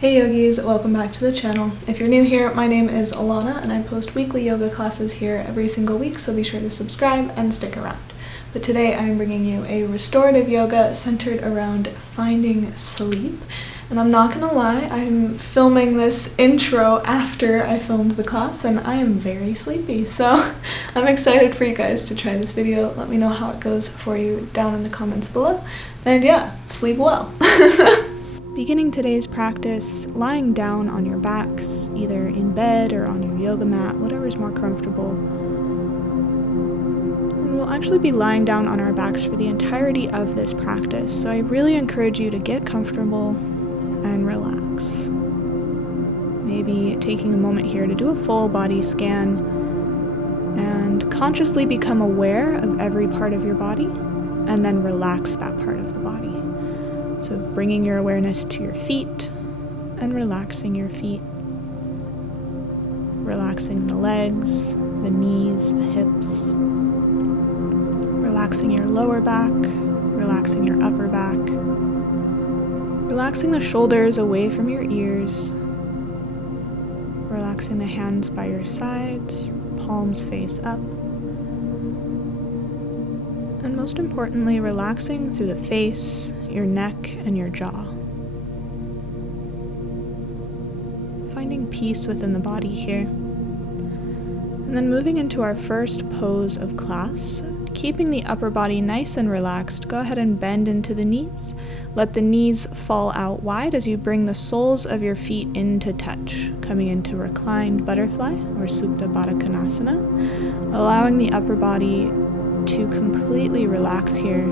Hey yogis, welcome back to the channel. If you're new here, my name is Alauna and I post weekly yoga classes here every single week, so be sure to subscribe and stick around. But today I'm bringing you a restorative yoga centered around finding sleep. And I'm not gonna lie, I'm filming this intro after I filmed the class and I am very sleepy. So I'm excited for you guys to try this video. Let me know how it goes for you down in the comments below. And yeah, sleep well. Beginning today's practice, lying down on your backs, either in bed or on your yoga mat, whatever's more comfortable. And we'll actually be lying down on our backs for the entirety of this practice, so I really encourage you to get comfortable and relax. Maybe taking a moment here to do a full body scan and consciously become aware of every part of your body and then relax that part of the body. So bringing your awareness to your feet and relaxing your feet. Relaxing the legs, the knees, the hips. Relaxing your lower back, relaxing your upper back. Relaxing the shoulders away from your ears. Relaxing the hands by your sides, palms face up. And most importantly, relaxing through the face, your neck, and your jaw. Finding peace within the body here. And then moving into our first pose of class, keeping the upper body nice and relaxed, go ahead and bend into the knees. Let the knees fall out wide as you bring the soles of your feet into touch, coming into reclined butterfly or Supta Baddha Konasana, allowing the upper body to completely relax here,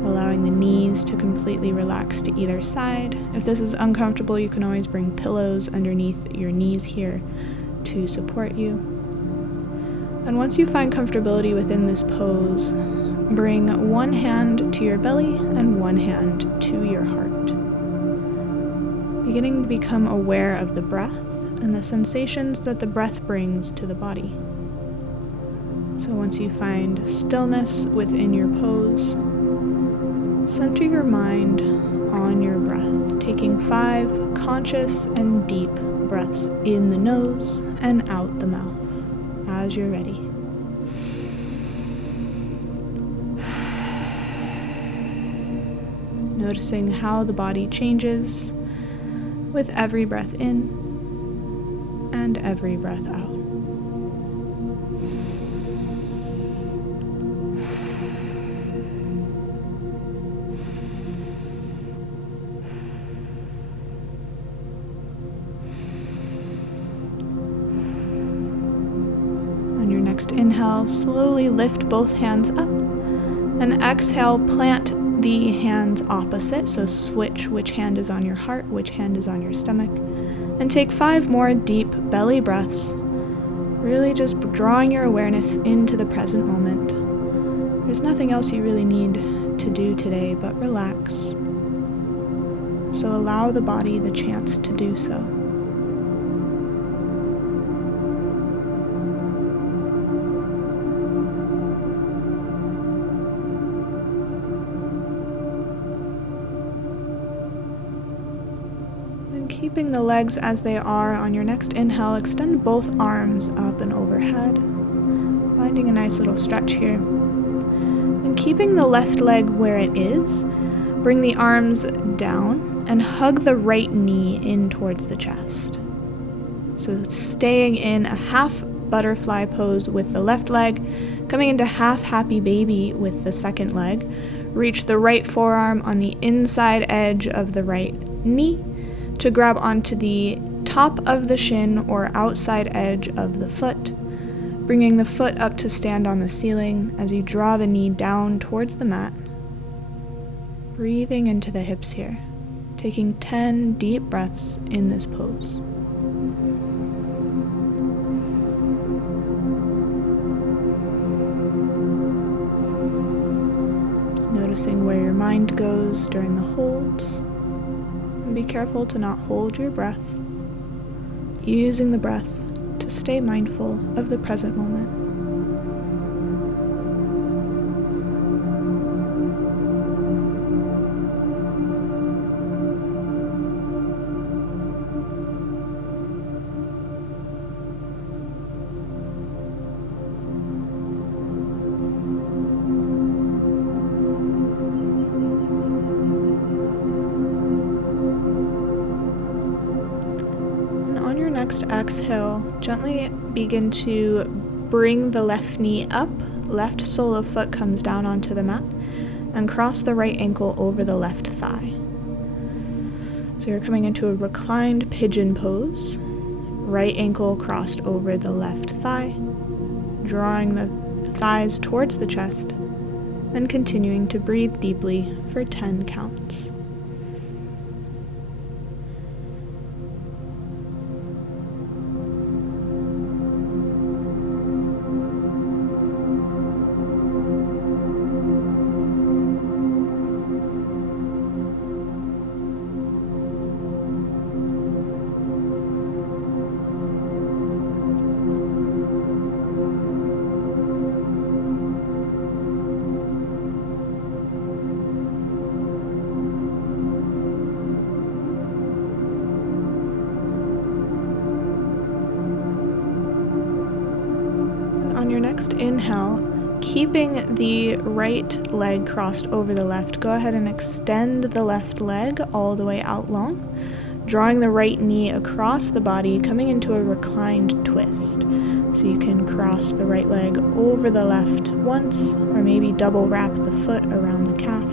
allowing the knees to completely relax to either side. If this is uncomfortable, you can always bring pillows underneath your knees here to support you. And once you find comfortability within this pose, bring one hand to your belly and one hand to your heart. Beginning to become aware of the breath and the sensations that the breath brings to the body. So once you find stillness within your pose, center your mind on your breath, taking 5 conscious and deep breaths in the nose and out the mouth as you're ready. Noticing how the body changes with every breath in and every breath out. Next inhale, slowly lift both hands up, and exhale, plant the hands opposite, so switch which hand is on your heart, which hand is on your stomach, and take 5 more deep belly breaths, really just drawing your awareness into the present moment. There's nothing else you really need to do today but relax, so allow the body the chance to do so. Keeping the legs as they are, on your next inhale, extend both arms up and overhead, finding a nice little stretch here. And keeping the left leg where it is, bring the arms down and hug the right knee in towards the chest. So staying in a half butterfly pose with the left leg, coming into half happy baby with the second leg. Reach the right forearm on the inside edge of the right knee to grab onto the top of the shin or outside edge of the foot, bringing the foot up to stand on the ceiling as you draw the knee down towards the mat. Breathing into the hips here, taking 10 deep breaths in this pose. Noticing where your mind goes during the holds. And be careful to not hold your breath, using the breath to stay mindful of the present moment. next exhale, gently begin to bring the left knee up, left sole of foot comes down onto the mat, and cross the right ankle over the left thigh. So you're coming into a reclined pigeon pose, right ankle crossed over the left thigh, drawing the thighs towards the chest, and continuing to breathe deeply for 10 counts. On your next inhale, keeping the right leg crossed over the left, go ahead and extend the left leg all the way out long, drawing the right knee across the body, coming into a reclined twist. So you can cross the right leg over the left once, or maybe double wrap the foot around the calf.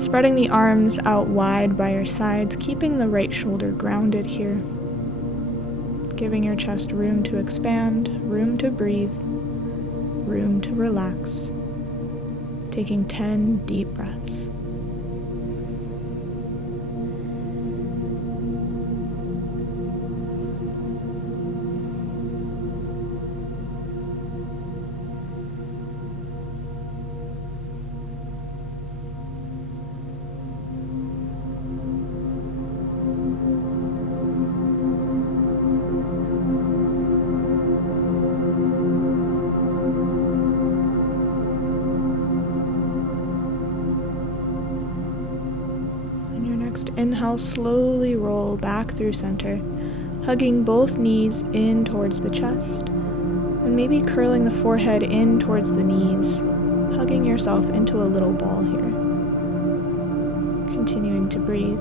Spreading the arms out wide by your sides, keeping the right shoulder grounded here. Giving your chest room to expand, room to breathe, room to relax. Taking 10 deep breaths. Inhale, slowly roll back through center, hugging both knees in towards the chest, and maybe curling the forehead in towards the knees, hugging yourself into a little ball here. Continuing to breathe.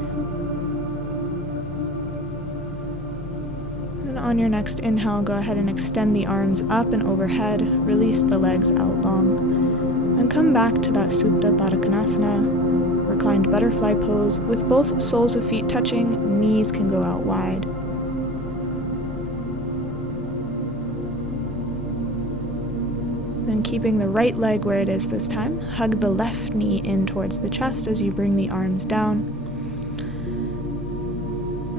And on your next inhale, go ahead and extend the arms up and overhead, release the legs out long, and come back to that Supta Baddha Konasana, reclined butterfly pose with both soles of feet touching, knees can go out wide. Then keeping the right leg where it is this time, hug the left knee in towards the chest as you bring the arms down.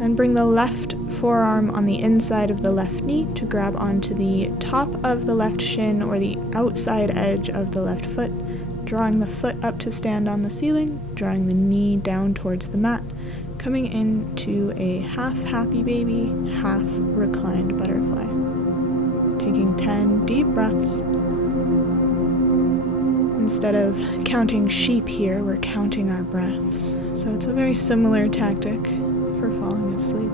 And bring the left forearm on the inside of the left knee to grab onto the top of the left shin or the outside edge of the left foot, drawing the foot up to stand on the ceiling, drawing the knee down towards the mat, coming into a half happy baby, half reclined butterfly. Taking 10 deep breaths. Instead of counting sheep here, we're counting our breaths. So it's a very similar tactic for falling asleep.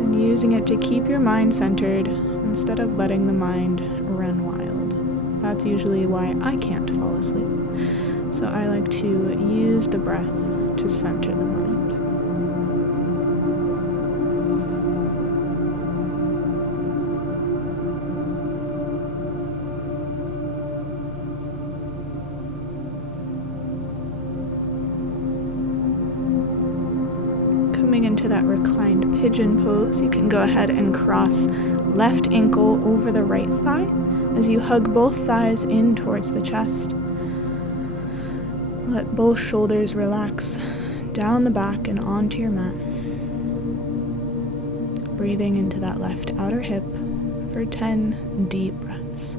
And using it to keep your mind centered instead of letting the mind run wild. That's usually why I can't fall asleep. So I like to use the breath to center the mind. Coming into that reclined pigeon pose, you can go ahead and cross left ankle over the right thigh as you hug both thighs in towards the chest. Let both shoulders relax down the back and onto your mat. Breathing into that left outer hip for 10 deep breaths.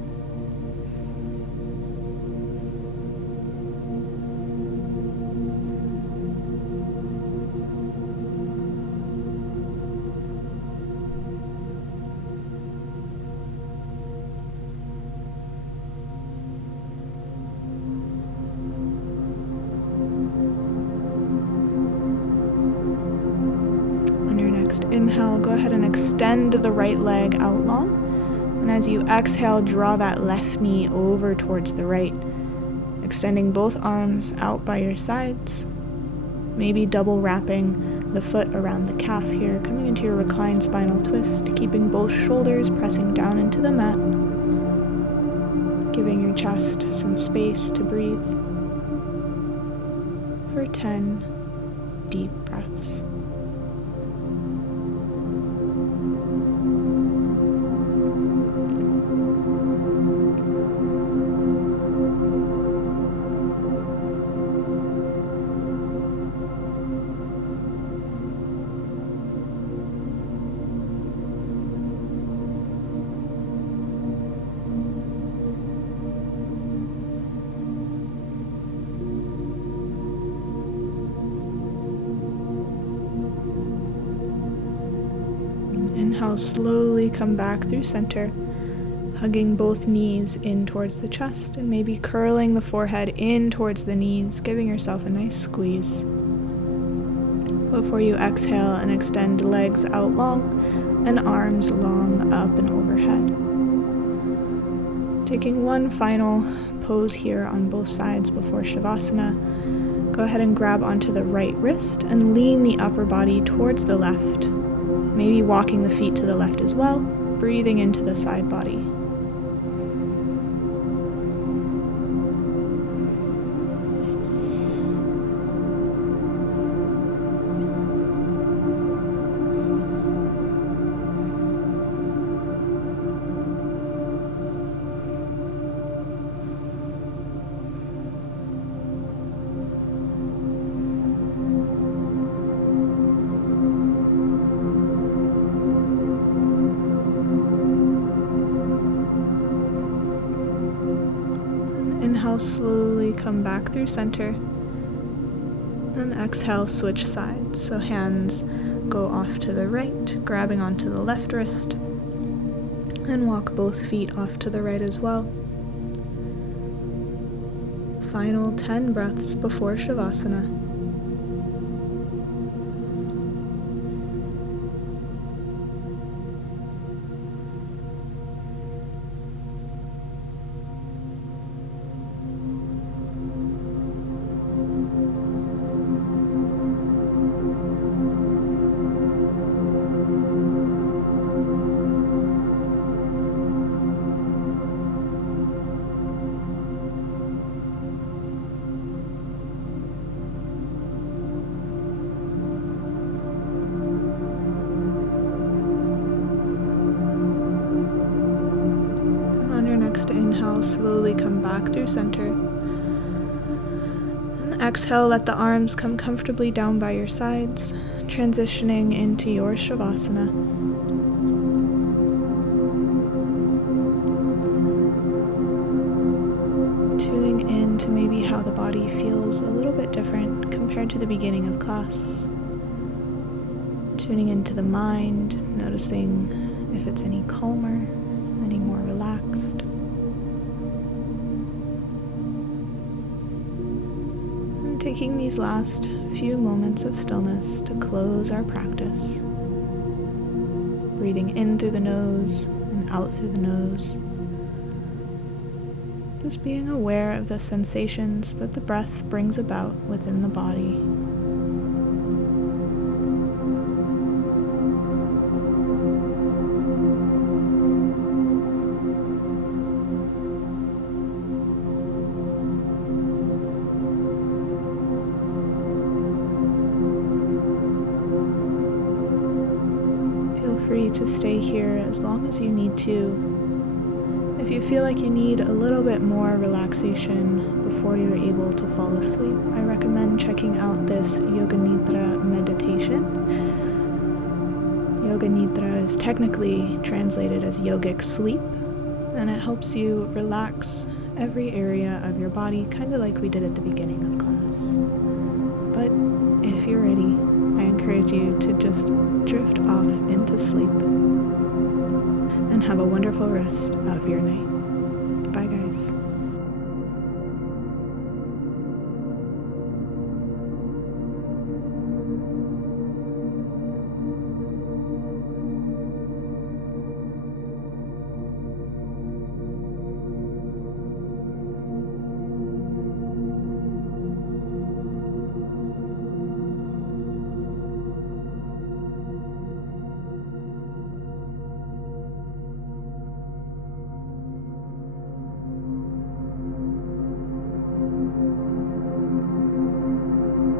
Inhale, go ahead and extend the right leg out long. And as you exhale, draw that left knee over towards the right, extending both arms out by your sides. maybe double wrapping the foot around the calf here, coming into your reclined spinal twist, keeping both shoulders pressing down into the mat, giving your chest some space to breathe for 10 deep breaths. Inhale, slowly come back through center, hugging both knees in towards the chest and maybe curling the forehead in towards the knees, giving yourself a nice squeeze. Before you exhale and extend legs out long and arms long up and overhead. Taking one final pose here on both sides before Shavasana, go ahead and grab onto the right wrist and lean the upper body towards the left. Maybe walking the feet to the left as well, breathing into the side body. Inhale, slowly come back through center. And exhale, switch sides. So hands go off to the right, grabbing onto the left wrist. And walk both feet off to the right as well. Final 10 breaths before Shavasana. Inhale, slowly come back through center. And exhale, let the arms come comfortably down by your sides, transitioning into your Shavasana. Tuning in to maybe how the body feels a little bit different compared to the beginning of class. Tuning into the mind, noticing if it's any calmer, any more relaxed. Taking these last few moments of stillness to close our practice. Breathing in through the nose and out through the nose. Just being aware of the sensations that the breath brings about within the body. Free to stay here as long as you need to. If you feel like you need a little bit more relaxation before you're able to fall asleep, I recommend checking out this Yoga Nidra meditation. Yoga Nidra is technically translated as yogic sleep, and it helps you relax every area of your body, kind of like we did at the beginning of class. But if you're ready, I encourage you to just drift off into sleep and have a wonderful rest of your night. Bye, guys.